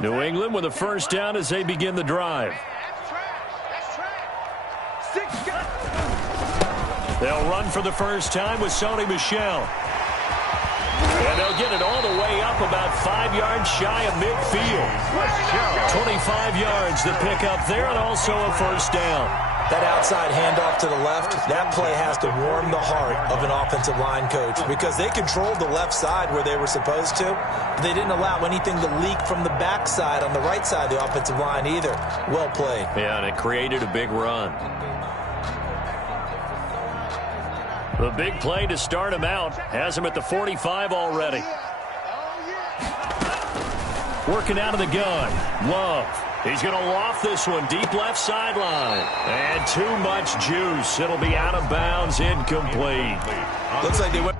New England with a first down as they begin the drive. They'll run for the first time with Sony Michel. And they'll get it all the way up about 5 yards shy of midfield. 25 yards to pick up there, and also a first down. That outside handoff to the left, that play has to warm the heart of an offensive line coach because they controlled the left side where they were supposed to. They didn't allow anything to leak from the backside on the right side of the offensive line either. Well played. Yeah, and it created a big run. The big play to start him out has him at the 45 already. Working out of the gun. Love. He's going to loft this one deep left sideline. And too much juice. It'll be out of bounds, incomplete. Looks like they went.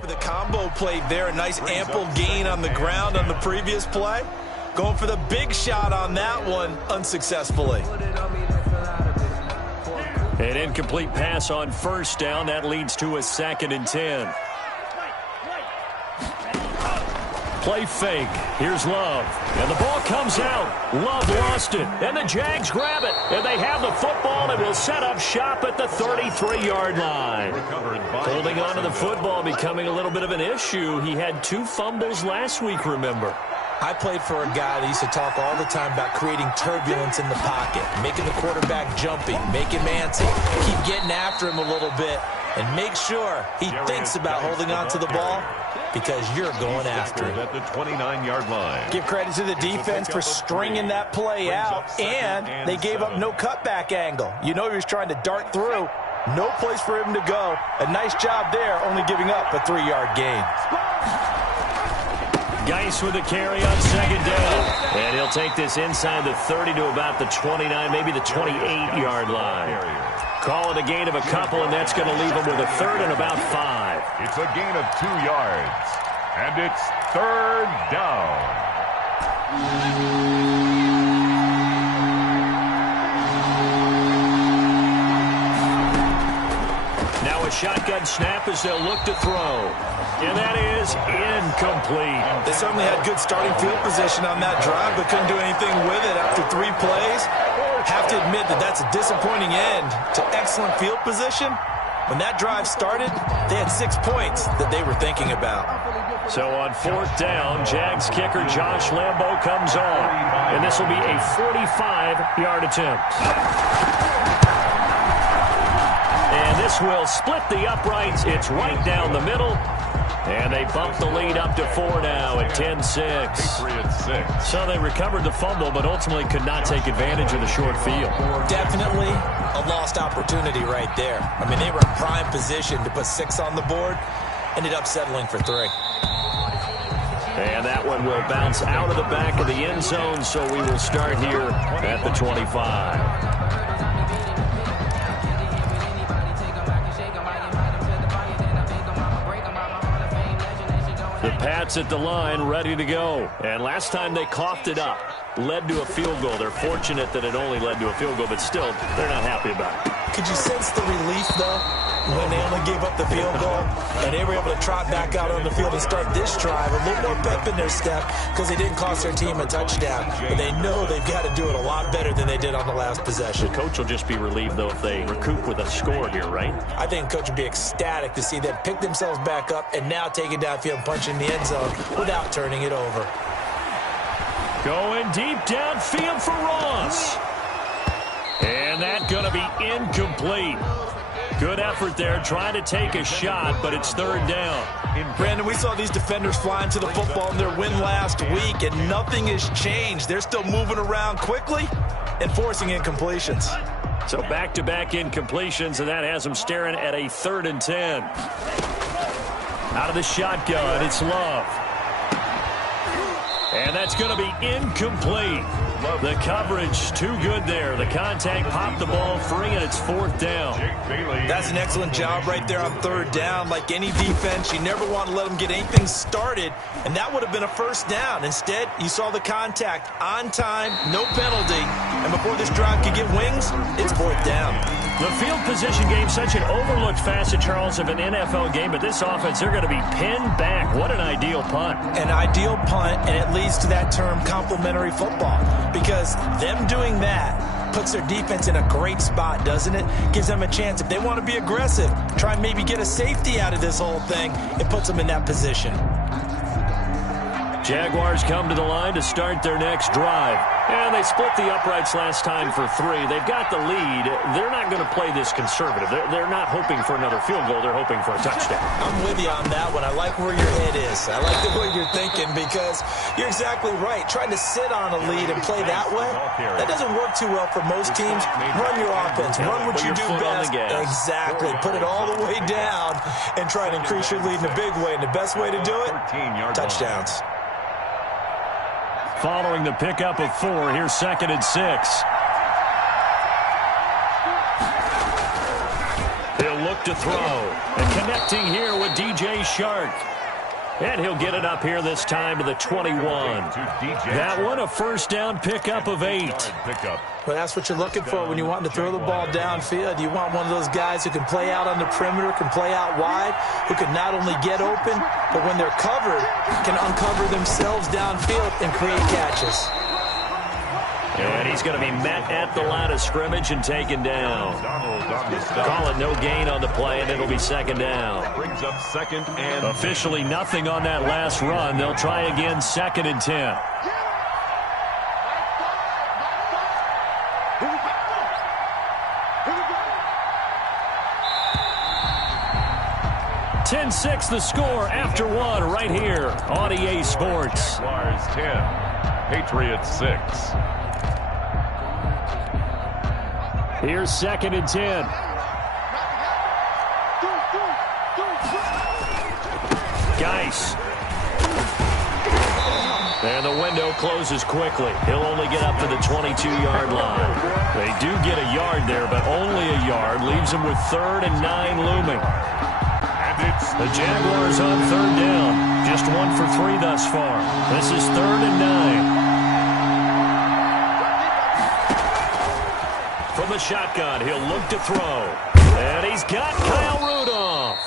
For the combo play there, a nice ample gain on the ground on the previous play. Going for the big shot on that one unsuccessfully. An incomplete pass on first down. That leads to a 2nd and 10. Play fake. Here's Love. And the ball comes out. Love lost it. And the Jags grab it. And they have the football and will set up shop at the 33-yard line. Holding on to the football becoming a little bit of an issue. He had 2 fumbles last week, remember. I played for a guy that used to talk all the time about creating turbulence in the pocket, making the quarterback jumpy, making him antsy, keep getting after him a little bit, and make sure he thinks about holding on to the ball because you're going after it. At the 29-yard line. Give credit to the defense for stringing that play out, and they gave up no cutback angle. You know he was trying to dart through. No place for him to go. A nice job there, only giving up a 3-yard gain. Geis with the carry on second down. And he'll take this inside the 30 to about the 29, maybe the 28-yard line. Call it a gain of a couple, and that's going to leave him with a third and about 5. It's a gain of 2 yards, and it's third down. Now a shotgun snap as they'll look to throw. And that is incomplete. They certainly had good starting field position on that drive, but couldn't do anything with it after 3 plays. Have to admit that that's a disappointing end to excellent field position. When that drive started, they had 6 points that they were thinking about. So on fourth down, Jags kicker Josh Lambo comes on. And this will be a 45-yard attempt. And this will split the uprights. It's right down the middle. And they bump the lead up to 4 now at 10-6. So they recovered the fumble, but ultimately could not take advantage of the short field. Definitely a lost opportunity right there. I mean, they were in prime position to put 6 on the board. Ended up settling for 3. And that one will bounce out of the back of the end zone, so we will start here at the 25. The Pats at the line, ready to go. And last time they coughed it up, led to a field goal. They're fortunate that it only led to a field goal, but still, they're not happy about it. Could you sense the relief, though, when they only gave up the field goal and they were able to trot back out on the field and start this drive? A little more pep in their step because they didn't cost their team a touchdown. But they know they've got to do it a lot better than they did on the last possession. The coach will just be relieved, though, if they recoup with a score here, right? I think the coach would be ecstatic to see them pick themselves back up and now take it downfield and punch in the end zone without turning it over. Going deep downfield for Ross. And that's going to be incomplete. Good effort there, trying to take a shot, but it's third down. Brandon, we saw these defenders flying to the football in their win last week, and nothing has changed. They're still moving around quickly and forcing incompletions. So back-to-back incompletions, and that has them staring at a 3rd and 10. Out of the shotgun, it's Love. And that's going to be incomplete. The coverage too good there. The contact popped the ball free, and it's 4th down. That's an excellent job right there on 3rd down. Like any defense, you never want to let them get anything started, and that would have been a 1st down. Instead, you saw the contact on time, no penalty, and before this drive could get wings, it's 4th down. The field position game, such an overlooked facet, Charles, of an NFL game, but this offense, they're going to be pinned back. What an ideal punt. An ideal punt, and it leads to that term complementary football, because them doing that puts their defense in a great spot, doesn't it? Gives them a chance. If they want to be aggressive, try and maybe get a safety out of this whole thing, it puts them in that position. Jaguars come to the line to start their next drive. And they split the uprights last time for 3. They've got the lead. They're not going to play this conservative. They're not hoping for another field goal. They're hoping for a touchdown. I'm with you on that one. I like where your head is. I like the way you're thinking because you're exactly right. Trying to sit on a lead and play that way, that doesn't work too well for most teams. Run your offense. Run what you do best. Exactly. Put it all the way down and try to increase your lead in a big way. And the best way to do it, touchdowns. Following the pickup of 4, here's 2nd and 6. He'll look to throw. And connecting here with DJ Shark. And he'll get it up here this time to the 21. That one, a 1st down pickup of 8. Well, that's what you're looking for when you want to throw the ball downfield. You want one of those guys who can play out on the perimeter, can play out wide, who can not only get open, but when they're covered, can uncover themselves downfield and create catches. And he's going to be met at the line of scrimmage and taken down. Call it no gain on the play, and it'll be 2nd down. Brings up 2nd and officially nothing on that last run. They'll try again, 2nd and 10. .10-6 the score after 1 right here on EA Sports. Jaguars 10, Patriots 6. Here's 2nd and 10. Geis. And the window closes quickly. He'll only get up to the 22-yard line. They do get a yard there, but only a yard. Leaves them with 3rd and 9 looming. The Jaguars on 3rd down. Just 1 for 3 thus far. This is 3rd and 9. From the shotgun, he'll look to throw. And he's got Kyle Rudolph.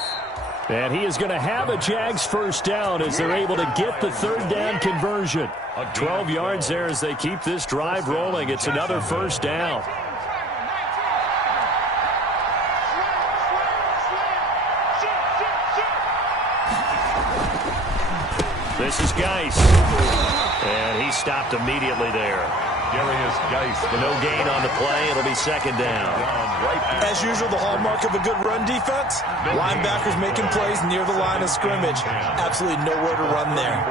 And he is going to have a Jags first down as they're able to get the 3rd down conversion. 12 yards there as they keep this drive rolling. It's another first down. This is Geis. And he stopped immediately there. No gain on the play. It'll be 2nd down. As usual, the hallmark of a good run defense, linebackers making plays near the line of scrimmage. Absolutely nowhere to run there.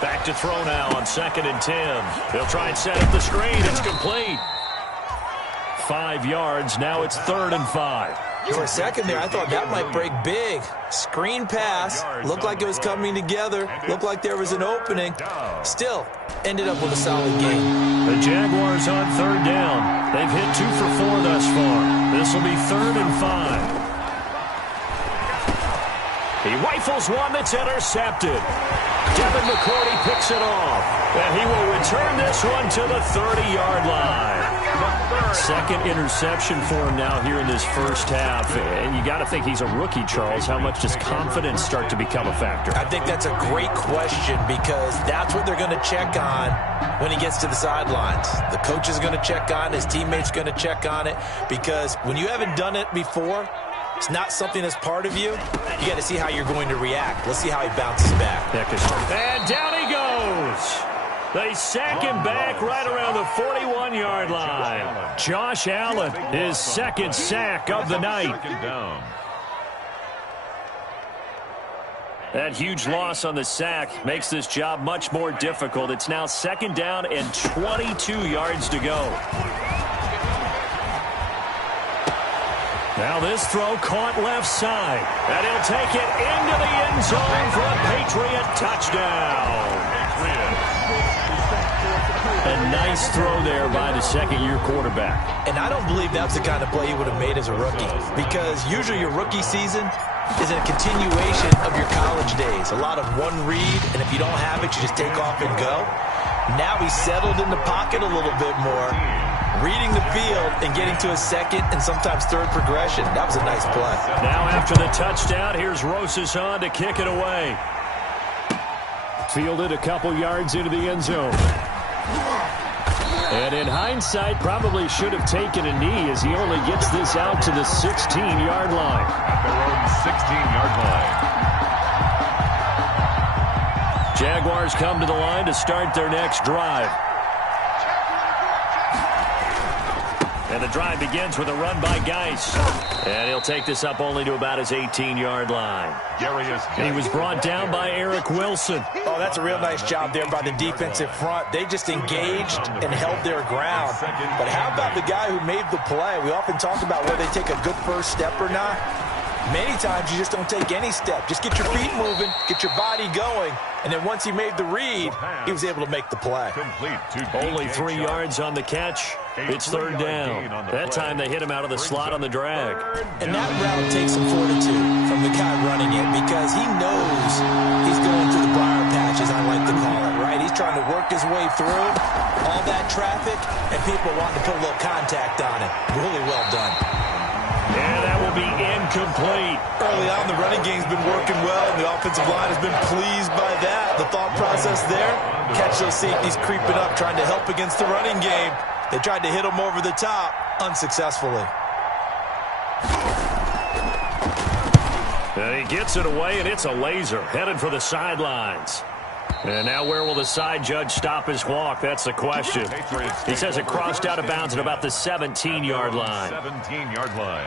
Back to throw now on 2nd and 10. They'll try and set up the screen. It's complete. 5 yards. Now it's 3rd and 5. For a second there, I thought that might break big. Screen pass. Looked like it was coming together. Looked like there was an opening. Still, ended up with a solid game. The Jaguars on 3rd down. They've hit 2 for 4 thus far. This will be 3rd and 5. He rifles one that's intercepted. Devin McCourty picks it off. And he will return this one to the 30-yard line. 2nd interception for him now here in this first half. And you got to think he's a rookie, Charles. How much does confidence start to become a factor? I think that's a great question because that's what they're going to check on when he gets to the sidelines. The coach is going to check on it. His teammates going to check on it because when you haven't done it before, it's not something that's part of you. You got to see how you're going to react. Let's see how he bounces back. And down he goes. They sack him back right around the 41-yard line. Josh Allen, his 2nd sack of the night. That huge loss on the sack makes this job much more difficult. It's now 2nd down and 22 yards to go. Now this throw caught left side. And he'll take it into the end zone for a Patriot touchdown. A nice throw there by the 2nd-year quarterback. And I don't believe that's the kind of play he would have made as a rookie because usually your rookie season is a continuation of your college days. A lot of one read, and if you don't have it, you just take off and go. Now he's settled in the pocket a little bit more, reading the field and getting to a 2nd and sometimes 3rd progression. That was a nice play. Now after the touchdown, here's Rosas on to kick it away. Fielded a couple yards into the end zone. And in hindsight, probably should have taken a knee as he only gets this out to the 16-yard line. At their own 16-yard line. Jaguars come to the line to start their next drive. And the drive begins with a run by Geis. And he'll take this up only to about his 18-yard line. He was brought down by Eric Wilson. Oh, that's a real nice job there by the defensive front. They just engaged and held their ground. But how about the guy who made the play? We often talk about whether they take a good first step or not. Many times you just don't take any step. Just get your feet moving, get your body going, and then once he made the read, he was able to make the play. Only 3 yards on the catch. It's 3rd down. That time they hit him out of the slot on the drag. And that route takes some fortitude from the guy running it because he knows he's going through the briar patch, as I like to call it, right? He's trying to work his way through all that traffic, and people want to put a little contact on it. Really well done. And that will be incomplete. Early on, the running game's been working well, and the offensive line has been pleased by that. The thought process there, catch those safeties creeping up, trying to help against the running game. They tried to hit him over the top, unsuccessfully. And he gets it away, and it's a laser, headed for the sidelines. And now where will the side judge stop his walk? That's the question. He says it crossed out of bounds at about the 17-yard line. 17-yard line.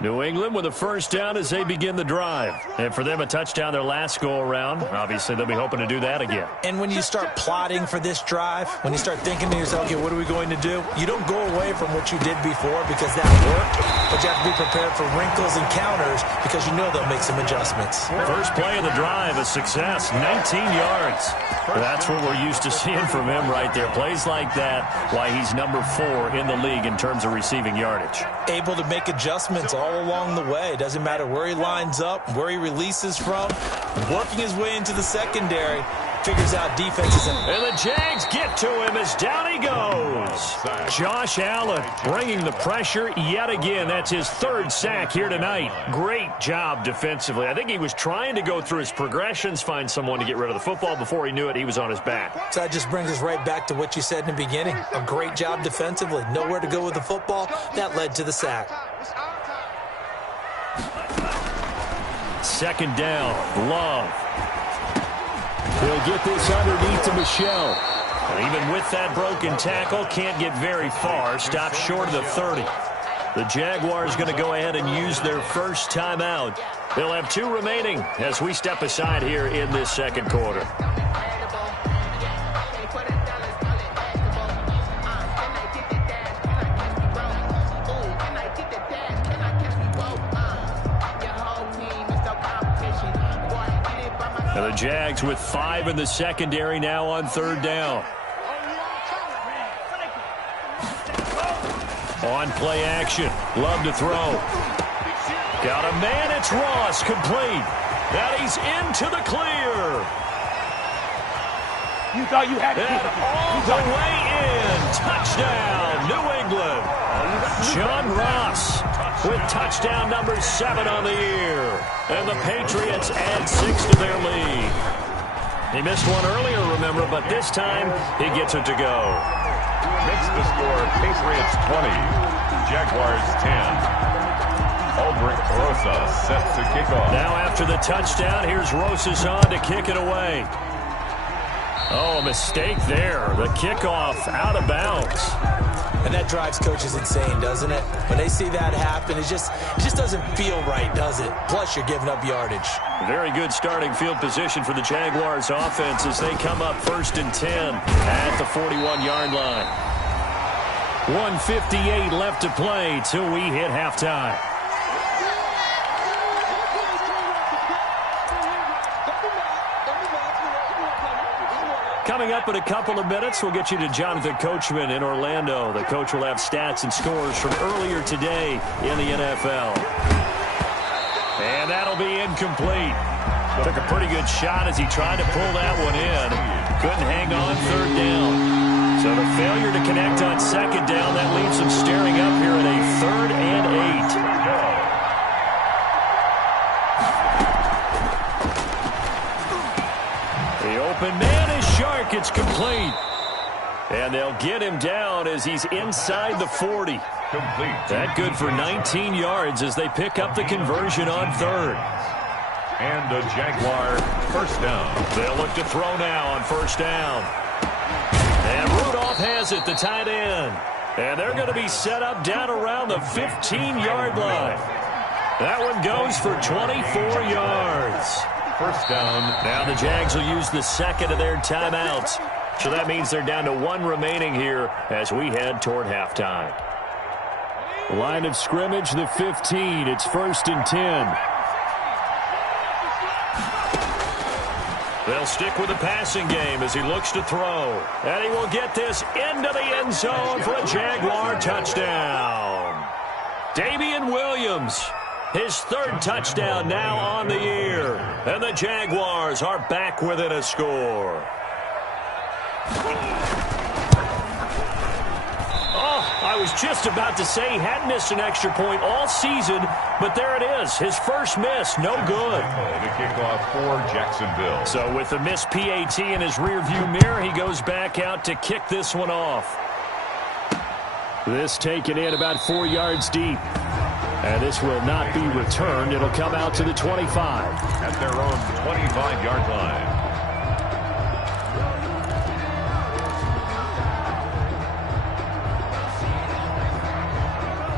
New England with a first down as they begin the drive. And for them, a touchdown their last go-around. Obviously, they'll be hoping to do that again. And when you start plotting for this drive, when you start thinking to yourself, okay, what are we going to do? You don't go away from what you did before because that worked, but you have to be prepared for wrinkles and counters because you know they'll make some adjustments. First play of the drive, a success, 19 yards. That's what we're used to seeing from him right there. Plays like that, why he's number 4 in the league in terms of receiving yardage. Able to make adjustments all along the way. Doesn't matter where he lines up, where he releases from, working his way into the secondary, figures out defenses. And the Jags get to him as down he goes. Josh Allen bringing the pressure yet again. That's his 3rd sack here tonight. Great job defensively. I think he was trying to go through his progressions, find someone to get rid of the football. Before he knew it, he was on his back. So that just brings us right back to what you said in the beginning. A great job defensively. Nowhere to go with the football. That led to the sack. Second down, Love. He'll get this underneath to Michelle. And even with that broken tackle, can't get very far. Stops short of the 30. The Jaguars going to go ahead and use their first timeout. They'll have 2 remaining as we step aside here in this second quarter. And the Jags with 5 in the secondary now on 3rd down. On play action. Love to throw. Got a man. It's Ross. Complete. That he's into the clear. You thought you had it. And all the way in. Touchdown, New England. John Ross with touchdown number 7 on the year. And the Patriots add 6 to their lead. He missed one earlier, remember, but this time he gets it to go. Makes the score Patriots 20, Jaguars 10. Aldrich Rosa set to kick off. Now after the touchdown, here's Rosas on to kick it away. Oh, a mistake there. The kickoff out of bounds. And that drives coaches insane, doesn't it? When they see that happen, it just doesn't feel right, does it? Plus, you're giving up yardage. Very good starting field position for the Jaguars offense as they come up 1st and 10 at the 41-yard line. 1:58 left to play till we hit halftime. Coming up in a couple of minutes, we'll get you to Jonathan Coachman in Orlando. The coach will have stats and scores from earlier today in the NFL. And that'll be incomplete. Took a pretty good shot as he tried to pull that one in. Couldn't hang on 3rd down. So the failure to connect on 2nd down, that leaves him staring up here at a 3rd and 8. The open man is Shark. It's complete. And they'll get him down as he's inside the 40. Complete. That good for 19 yards as they pick up the conversion on 3rd. And a Jaguar first down. They'll look to throw now on 1st down. And Rudolph has it, the tight end. And they're going to be set up down around the 15-yard line. That one goes for 24 yards. First down. Now the Jags will use the 2nd of their timeouts. So that means they're down to 1 remaining here as we head toward halftime. Line of scrimmage, the 15. It's 1st and 10. They'll stick with the passing game as he looks to throw. And he will get this into the end zone for a Jaguar touchdown. Damian Williams, his 3rd touchdown now on the year. And the Jaguars are back within a score. I was just about to say he hadn't missed an extra point all season, but there it is. His first miss, no good. The kickoff for Jacksonville. So with the missed PAT in his rearview mirror, he goes back out to kick this one off. This taken in about 4 yards deep. And this will not be returned. It'll come out to the 25. At their own 25-yard line.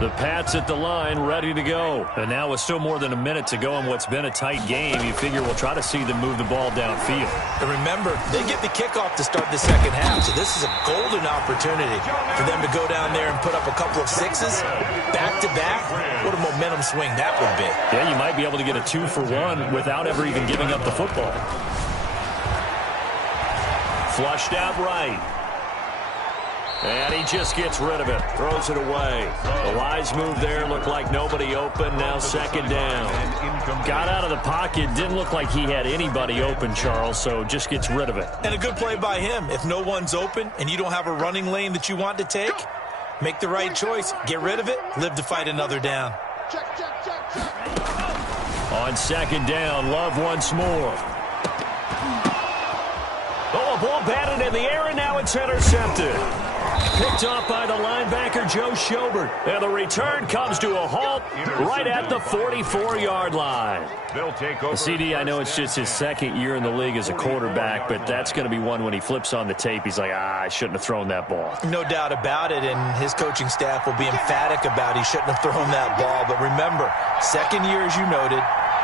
The Pats at the line, ready to go. And now with still more than a minute to go in what's been a tight game, you figure we'll try to see them move the ball downfield. And remember, they get the kickoff to start the second half, so this is a golden opportunity for them to go down there and put up a couple of sixes back-to-back. What a momentum swing that would be. Yeah, you might be able to get a 2-for-1 without ever even giving up the football. Flushed out right. And he just gets rid of it. Throws it away. The wise move there. Looked like nobody open. Now second down. Got out of the pocket. Didn't look like he had anybody open, Charles, so just gets rid of it. And a good play by him. If no one's open and you don't have a running lane that you want to take, make the right choice. Get rid of it. Live to fight another down. On second down, Love once more. Oh, a ball batted in the air, and now it's intercepted. Picked off by the linebacker, Joe Schobert. And the return comes to a halt right at the 44-yard line. They'll take over. CD, I know it's just his second year in the league as a quarterback, but that's going to be one when he flips on the tape. He's like, I shouldn't have thrown that ball. No doubt about it, and his coaching staff will be emphatic about he shouldn't have thrown that ball. But remember, second year, as you noted,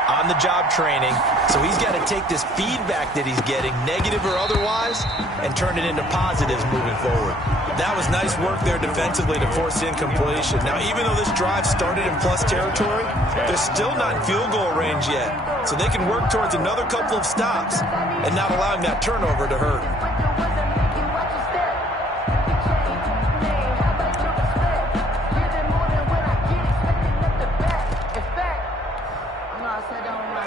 on-the-job training, so he's got to take this feedback that he's getting, negative or otherwise, and turn it into positives moving forward. That was nice work there defensively to force incompletion. Now, even though this drive started in plus territory, they're still not in field goal range yet, so they can work towards another couple of stops and not allowing that turnover to hurt.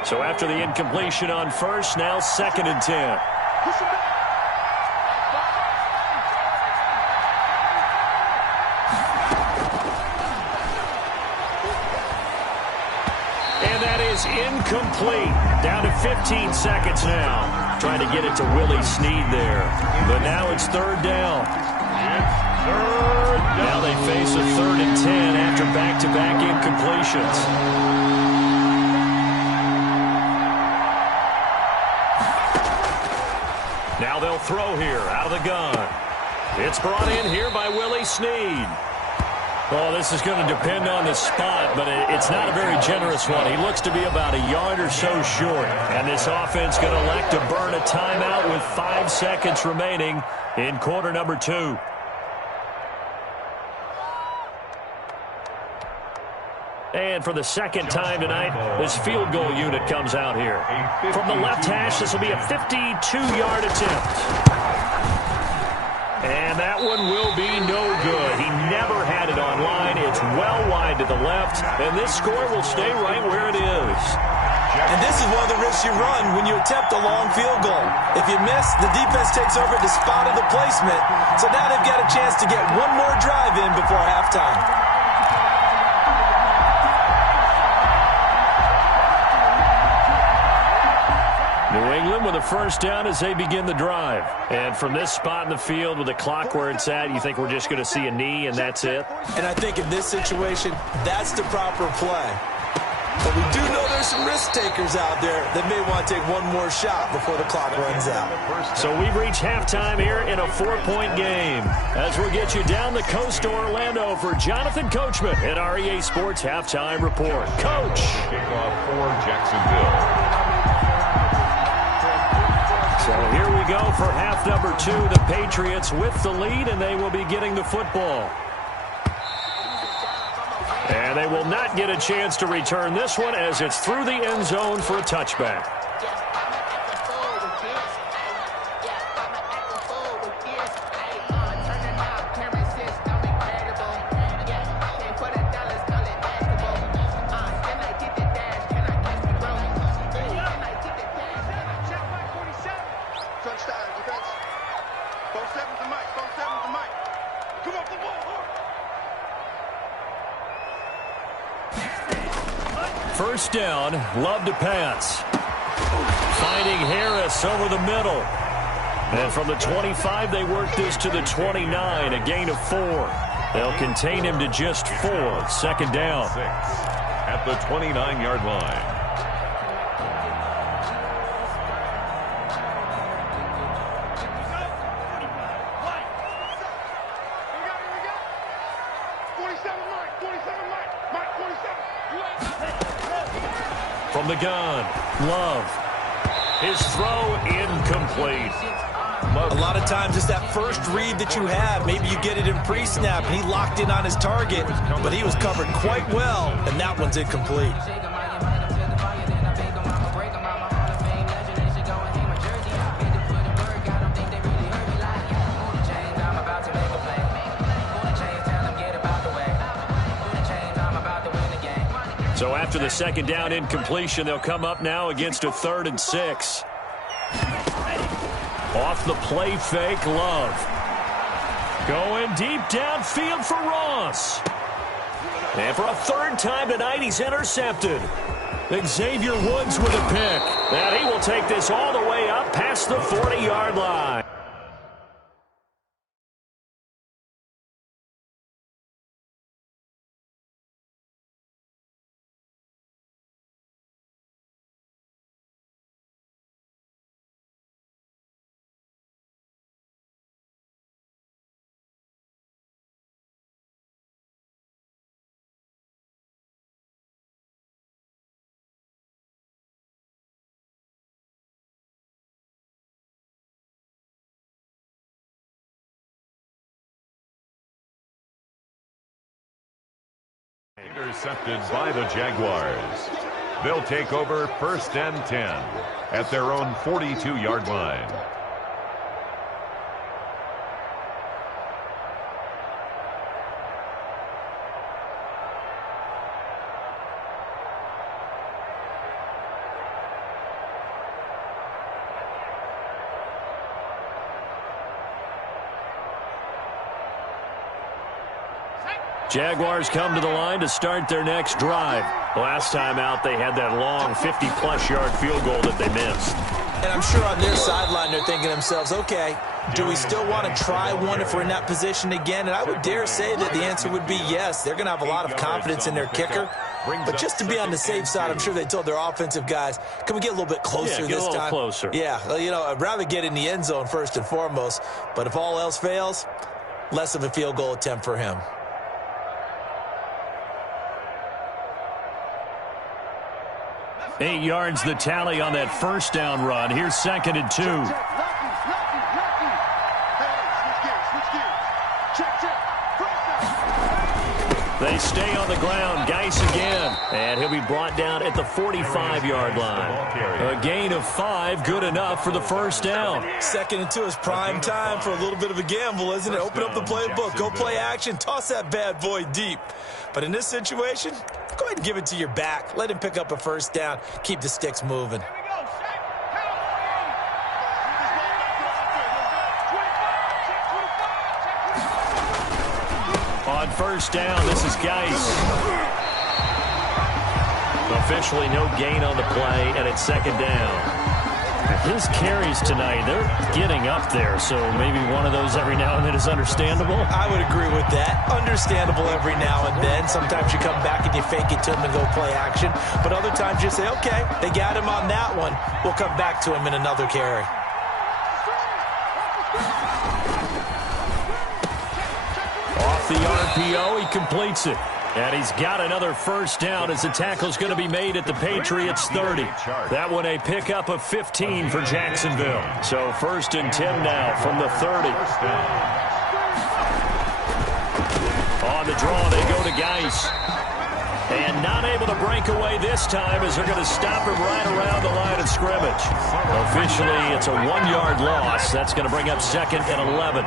So after the incompletion on first, now second and 10. And that is incomplete. Down to 15 seconds now. Trying to get it to Willie Snead there. But now it's third down. It's third down. Now they face a 3rd and 10 after back-to-back incompletions. Now they'll throw here out of the gun. It's brought in here by Willie Snead. Oh, this is going to depend on the spot, but it's not a very generous one. He looks to be about a yard or so short. And this offense going to elect to burn a timeout with 5 seconds remaining in quarter number 2. And for the second time tonight, this field goal unit comes out here. From the left hash, this will be a 52-yard attempt. And that one will be no good. He never had it on line. It's well wide to the left, and this score will stay right where it is. And this is one of the risks you run when you attempt a long field goal. If you miss, the defense takes over the spot of the placement. So now they've got a chance to get one more drive in before halftime. New England with a first down as they begin the drive. And from this spot in the field with the clock where it's at, you think we're just going to see a knee and that's it? And I think in this situation, that's the proper play. But we do know there's some risk takers out there that may want to take one more shot before the clock runs out. So we've reached halftime here in a 4-point game. As we'll get you down the coast to Orlando for Jonathan Coachman at REA Sports Halftime Report. Coach. Kickoff for Jacksonville. So here we go for half number 2. The Patriots with the lead, and they will be getting the football. And they will not get a chance to return this one as it's through the end zone for a touchback. First down, Love to pass. Finding Harris over the middle. And from the 25, they work this to the 29, a gain of 4. They'll contain him to just 4. Second down. 6 at the 29-yard line. From the gun, Love. His throw incomplete. A lot of times it's that first read that you have. Maybe you get it in pre-snap, and he locked in on his target, but he was covered quite well, and that one's incomplete. So after the second down incompletion, they'll come up now against a 3rd and 6. Off the play fake, Love. Going deep downfield for Ross. And for a 3rd time tonight, he's intercepted. Xavier Woods with a pick. And he will take this all the way up past the 40-yard line. Intercepted by the Jaguars. They'll take over 1st and 10 at their own 42-yard line. Jaguars come to the line to start their next drive. Last time out, they had that long 50-plus yard field goal that they missed. And I'm sure on their sideline they're thinking to themselves, okay, do we still want to try one if we're in that position again? And I would dare say that the answer would be yes. They're going to have a lot of confidence in their kicker. But just to be on the safe side, I'm sure they told their offensive guys, can we get a little bit closer this time? Closer. Yeah, well, you know, I'd rather get in the end zone first and foremost. But if all else fails, less of a field goal attempt for him. 8 yards the tally on that 1st down run. Here's 2nd and 2. They stay on the ground. Geis again. And he'll be brought down at the 45-yard line. A gain of 5, good enough for the 1st down. 2nd and 2 is prime time for a little bit of a gamble, isn't it? Open up the playbook. Go play action. Toss that bad boy deep. But in this situation, go ahead and give it to your back. Let him pick up a 1st down. Keep the sticks moving. On 1st down, this is Geis. Officially no gain on the play, and it's 2nd down. His carries tonight, they're getting up there, so maybe one of those every now and then is understandable. I would agree with that. Understandable every now and then. Sometimes you come back and you fake it to him and go play action. But other times you say, okay, they got him on that one. We'll come back to him in another carry. Off the RPO, he completes it. And he's got another 1st down as the tackle's going to be made at the Patriots 30. That one a pickup of 15 for Jacksonville. So 1st and 10 now from the 30. On the draw, they go to Geis. And not able to break away this time as they're going to stop him right around the line of scrimmage. Officially, it's a 1-yard loss. That's going to bring up 2nd and 11.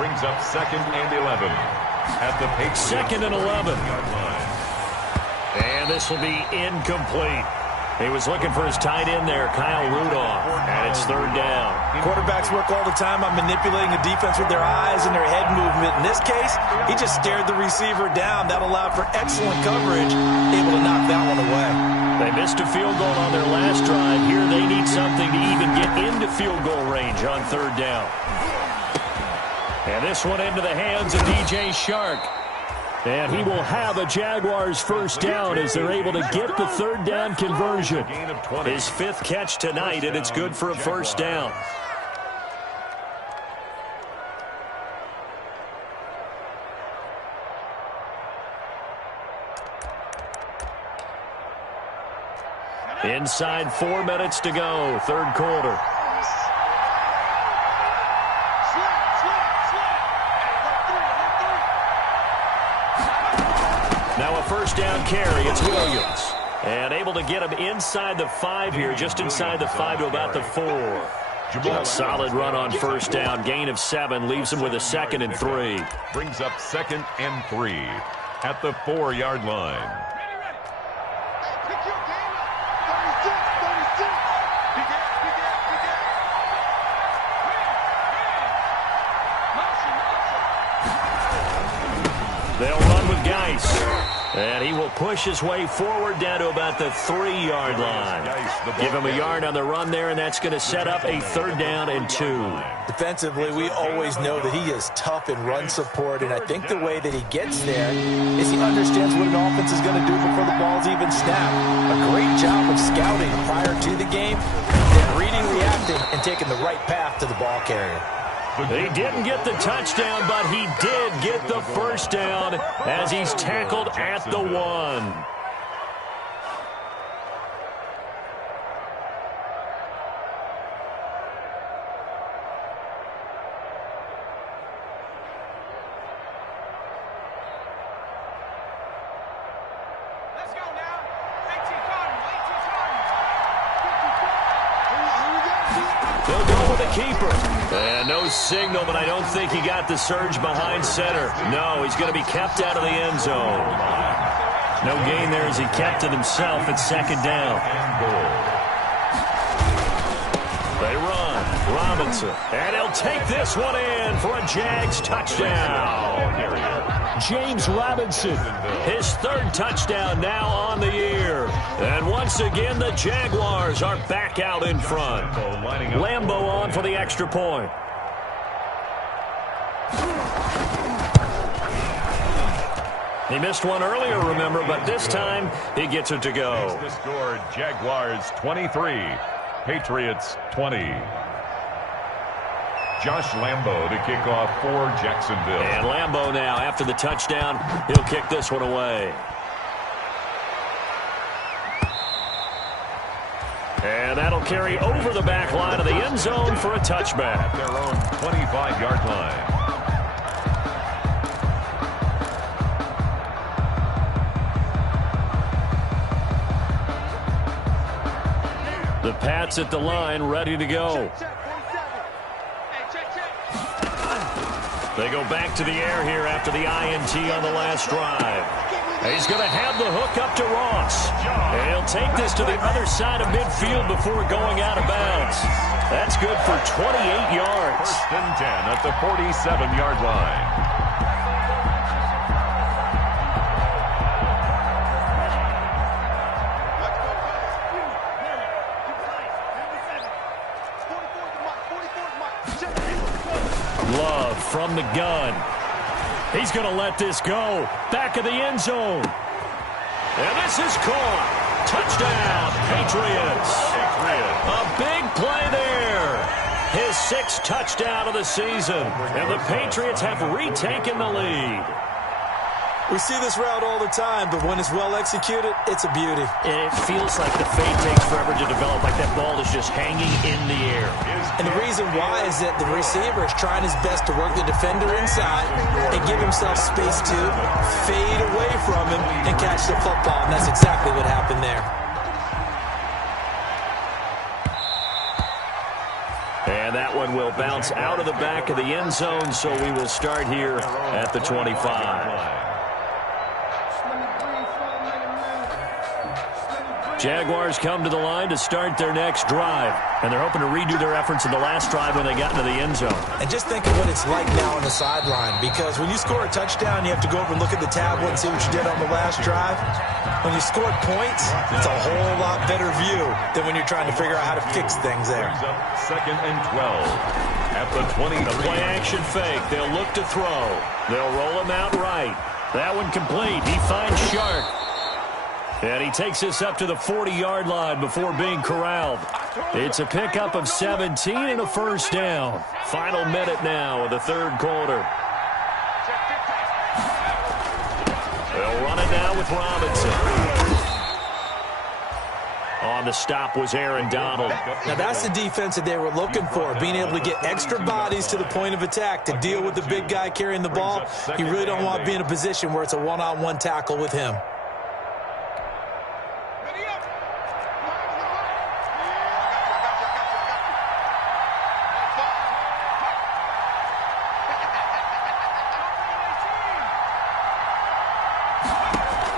Brings up 2nd and 11. At the Patriots 2nd and 11. And this will be incomplete. He was looking for his tight end there, Kyle Rudolph. And it's 3rd down. Quarterbacks work all the time on manipulating the defense with their eyes and their head movement. In this case, he just stared the receiver down. That allowed for excellent coverage, able to knock that one away. They missed a field goal on their last drive. Here they need something to even get into field goal range on 3rd down. And this one into the hands of DJ Shark. And he will have a Jaguars 1st down as they're able to get the 3rd down conversion. His 5th catch tonight, and it's good for a 1st down. Inside 4 minutes to go, third quarter. Now a first down carry. It's Williams. And able to get him inside the 5 here, just inside the 5 to about the 4. Solid run on first down. Gain of 7 leaves him with a 2nd and 3. Brings up 2nd and 3 at the 4-yard line. They'll run with Geis. And he will push his way forward down to about the 3-yard line. Give him a yard on the run there, and that's going to set up a 3rd down and 2. Defensively, we always know that he is tough in run support, and I think the way that he gets there is he understands what an offense is going to do before the ball's even snapped. A great job of scouting prior to the game, then reading, reacting, and taking the right path to the ball carrier. He didn't get the touchdown, but he did get the first down as he's tackled at the 1. They'll go with a keeper. And no signal, but I don't think he got the surge behind center. No, he's going to be kept out of the end zone. No gain there as he kept it himself at 2nd down. They run. Robinson. And he'll take this one in for a Jags touchdown. James Robinson, his 3rd touchdown now on the year. And once again, the Jaguars are back out in front. Lambeau on for the extra point. He missed one earlier, remember, but this time he gets it to go. The score, Jaguars 23, Patriots 20. Josh Lambeau to kick off for Jacksonville. And Lambeau now, after the touchdown, he'll kick this one away. And that'll carry over the back line of the end zone for a touchback. At their own 25-yard line. The Pats at the line, ready to go. They go back to the air here after the INT on the last drive. He's going to have the hook up to Ross. And he'll take this to the other side of midfield before going out of bounds. That's good for 28 yards. 1st and 10 at the 47-yard line. Love from the gun. He's going to let this go. Back of the end zone. And this is caught. Touchdown, Patriots. A big play there. His 6th touchdown of the season. And the Patriots have retaken the lead. We see this route all the time, but when it's well executed, it's a beauty. And it feels like the fade takes forever to develop, like that ball is just hanging in the air. And the reason why is that the receiver is trying his best to work the defender inside and give himself space to fade away from him and catch the football. And that's exactly what happened there. And that one will bounce out of the back of the end zone, so we will start here at the 25. Jaguars come to the line to start their next drive. And they're hoping to redo their efforts in the last drive when they got into the end zone. And just think of what it's like now on the sideline. Because when you score a touchdown, you have to go over and look at the tablet and see what you did on the last drive. When you scored points, it's a whole lot better view than when you're trying to figure out how to fix things there. 2nd and 12 at the 23. The play action fake. They'll look to throw. They'll roll him out right. That one complete. He finds Shark. And he takes this up to the 40-yard line before being corralled. It's a pickup of 17 and a first down. Final minute now of the 3rd quarter. They'll run it now with Robinson. On the stop was Aaron Donald. Now, that's the defense that they were looking for, being able to get extra bodies to the point of attack to deal with the big guy carrying the ball. You really don't want to be in a position where it's a one-on-one tackle with him.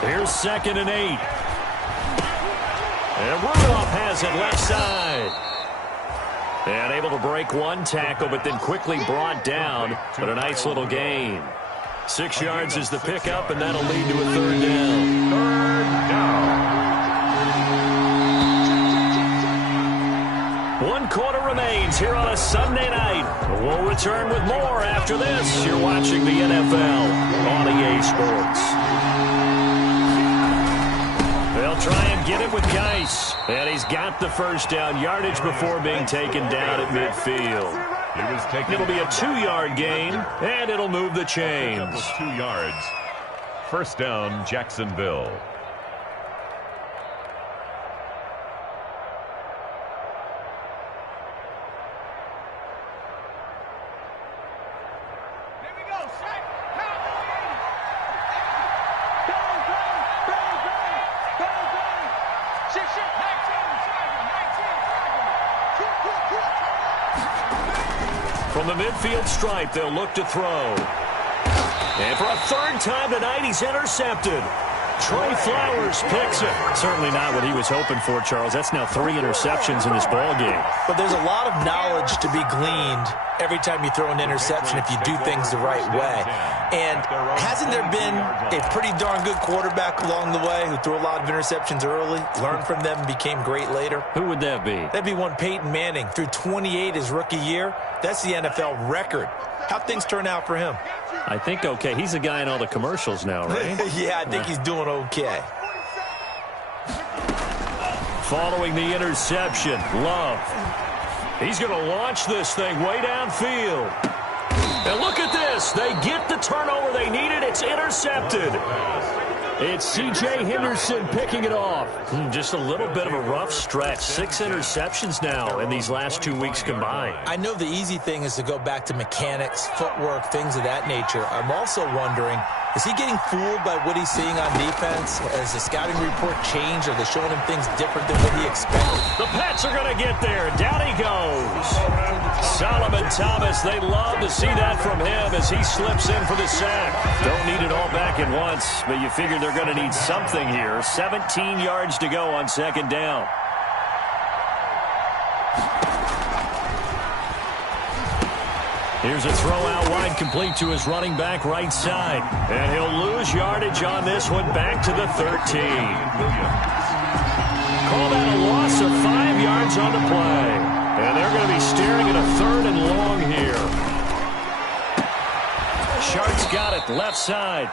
Here's 2nd and 8. And Rudolph has it left side. And able to break one tackle, but then quickly brought down. But a nice little gain. 6 yards is the pickup, and that'll lead to a 3rd down. 3rd down. 1 quarter remains here on a Sunday night. We'll return with more after this. You're watching the NFL on EA Sports. They'll try and get it with Geis. And he's got the first down yardage before being taken down at midfield. It'll be a 2-yard gain, and it'll move the chains. 2 yards. 1st down, Jacksonville. From the midfield stripe, they'll look to throw. And for a 3rd time tonight, he's intercepted. Trey Flowers picks it. Certainly not what he was hoping for, Charles. That's now 3 interceptions in this ball game. But there's a lot of knowledge to be gleaned every time you throw an interception if you do things the right way. And hasn't there been a pretty darn good quarterback along the way who threw a lot of interceptions early, learned from them, and became great later? Who would that be? That'd be one Peyton Manning. Threw 28 his rookie year. That's the NFL record. How'd things turn out for him? I think okay. He's a guy in all the commercials now, right? Yeah, I think he's doing okay. Following the interception, Love. He's going to launch this thing way downfield. And look at this. They get the turnover they needed. It's intercepted. It's C.J. Henderson picking it off. Just a little bit of a rough stretch. 6 interceptions now in these last 2 weeks combined. I know the easy thing is to go back to mechanics, footwork, things of that nature. I'm also wondering, is he getting fooled by what he's seeing on defense? Has the scouting report changed? Are they showing him things different than what he expected? The Pats are going to get there. Down he goes. Solomon Thomas, they love to see that from him as he slips in for the sack. Don't need it all back at once, but you figure they're going to need something here. 17 yards to go on 2nd down. Here's a throw out wide, complete to his running back right side. And he'll lose yardage on this one, back to the 13. Call that a loss of 5 yards on the play. And they're going to be staring at a 3rd and long here. Sharp's got it left side.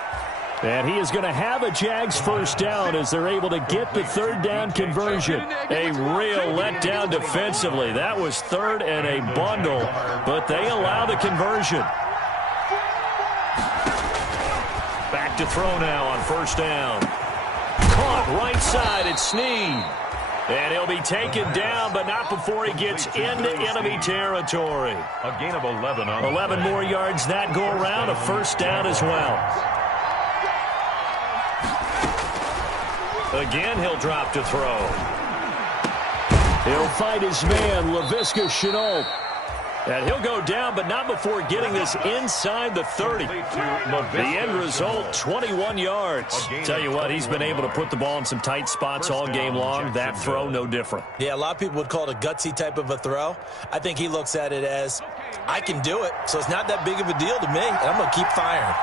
And he is going to have a Jags first down as they're able to get the 3rd down conversion. A real letdown defensively. That was 3rd and a bundle, but they allow the conversion. Back to throw now on 1st down. Caught right side, it's Snead. And he'll be taken down, but not before he gets into enemy territory. A gain of 11 on 11 more yards that go around, a 1st down as well. Again, he'll drop to throw. He'll fight his man, Laviska Shenault. And he'll go down, but not before getting this inside the 30. The end result, 21 yards. Tell you what, he's been able to put the ball in some tight spots all game long. That throw, no different. Yeah, a lot of people would call it a gutsy type of a throw. I think he looks at it as, I can do it, so it's not that big of a deal to me, and I'm going to keep firing.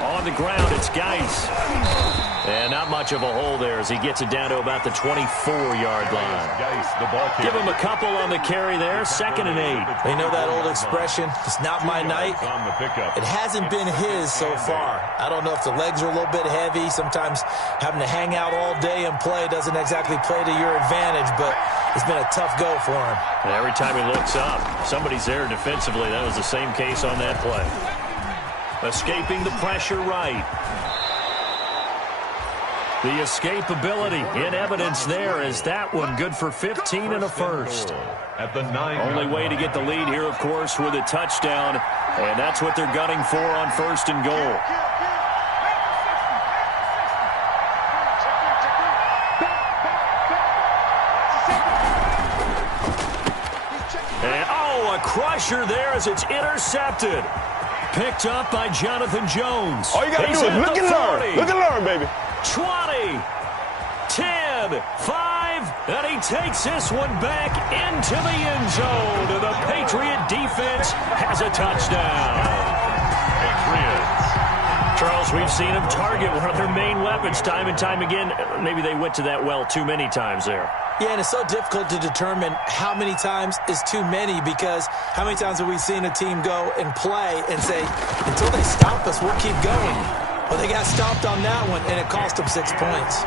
On the ground, it's Geis. And not much of a hole there as he gets it down to about the 24-yard line. Give him a couple on the carry there. 2nd and 8. You know that old expression, it's not my night? It hasn't been his so far. I don't know if the legs are a little bit heavy. Sometimes having to hang out all day and play doesn't exactly play to your advantage, but it's been a tough go for him. And every time he looks up, somebody's there defensively. That was the same case on that play. The escapability in evidence there as that one good for 15 and a first. At the 9. Only way to get the lead here, of course, with a touchdown, and that's what they're gunning for on 1st and goal. And, oh, a crusher there as it's intercepted. Picked up by Jonathan Jones. All you got to do is look and learn. Look and learn, baby. 20, 10, 5, and he takes this one back into the end zone. And the Patriot defense has a touchdown. Patriots. Charles, we've seen them target one of their main weapons time and time again. Maybe they went to that well too many times there. Yeah, and it's so difficult to determine how many times is too many, because how many times have we seen a team go and play and say, until they stop us, we'll keep going. Well, they got stopped on that one, and it cost them 6 points.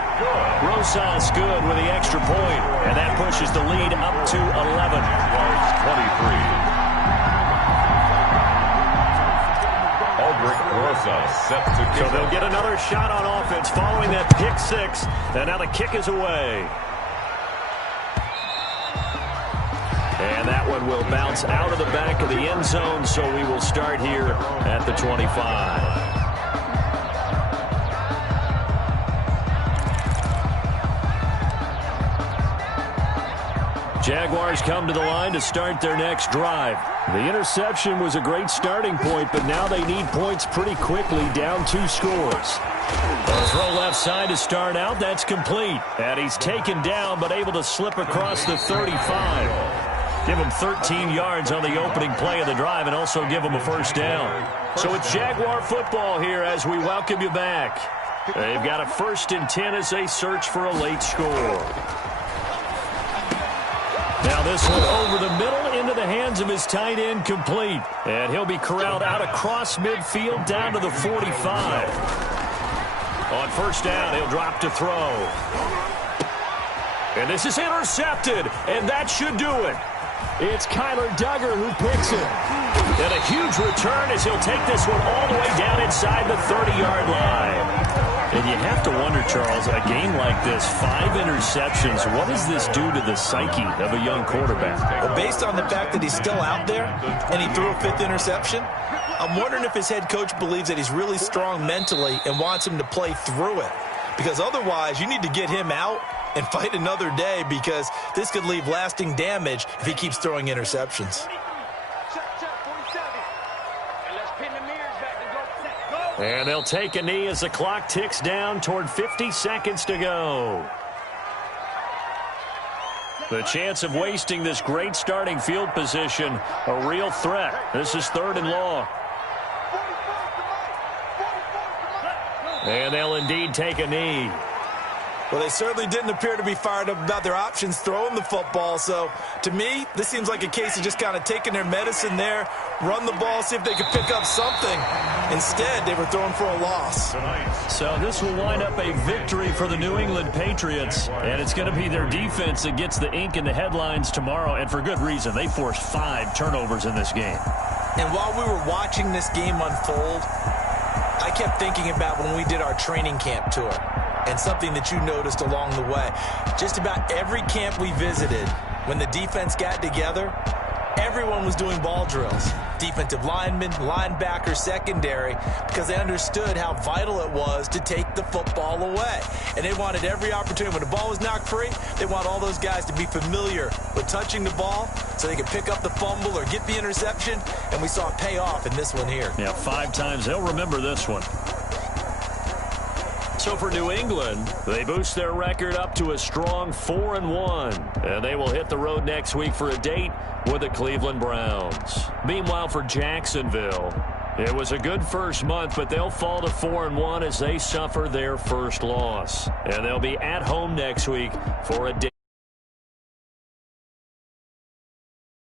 Rosas good with the extra point, and that pushes the lead up to 11. Jaguars 23. Aldrich Rosas set to kick. So they'll get another shot on offense following that pick six, and now the kick is away. And that one will bounce out of the back of the end zone, so we will start here at the 25. Jaguars come to the line to start their next drive. The interception was a great starting point, but now they need points pretty quickly, down 2 scores. A throw left side to start out. That's complete. And he's taken down, but able to slip across the 35. Give him 13 yards on the opening play of the drive and also give him a first down. So it's Jaguar football here as we welcome you back. They've got a 1st and 10 as they search for a late score. Now this one over the middle into the hands of his tight end, complete. And he'll be corralled out across midfield down to the 45. On first down, he'll drop to throw. And this is intercepted, and that should do it. It's Kyler Duggar who picks it. And a huge return as he'll take this one all the way down inside the 30-yard line. And you have to wonder, Charles, a game like this, 5 interceptions, what does this do to the psyche of a young quarterback? Well, based on the fact that he's still out there and he threw a 5th interception, I'm wondering if his head coach believes that he's really strong mentally and wants him to play through it. Because otherwise, you need to get him out and fight another day, because this could leave lasting damage if he keeps throwing interceptions. And they'll take a knee as the clock ticks down toward 50 seconds to go. The chance of wasting this great starting field position, a real threat. This is 3rd and long. And they'll indeed take a knee. Well, they certainly didn't appear to be fired up about their options throwing the football. So, to me, this seems like a case of just kind of taking their medicine there, run the ball, see if they could pick up something. Instead, they were throwing for a loss. So this will wind up a victory for the New England Patriots, and it's going to be their defense that gets the ink in the headlines tomorrow, and for good reason. They forced 5 turnovers in this game. And while we were watching this game unfold, I kept thinking about when we did our training camp tour. And something that you noticed along the way. Just about every camp we visited, when the defense got together, everyone was doing ball drills. Defensive linemen, linebackers, secondary, because they understood how vital it was to take the football away. And they wanted every opportunity. When the ball was knocked free, they want all those guys to be familiar with touching the ball so they could pick up the fumble or get the interception. And we saw it pay off in this one here. Yeah, 5 times. They'll remember this one. So for New England, they boost their record up to a strong 4-1. And they will hit the road next week for a date with the Cleveland Browns. Meanwhile, for Jacksonville, it was a good first month, but they'll fall to 4-1 as they suffer their first loss. And they'll be at home next week for a date.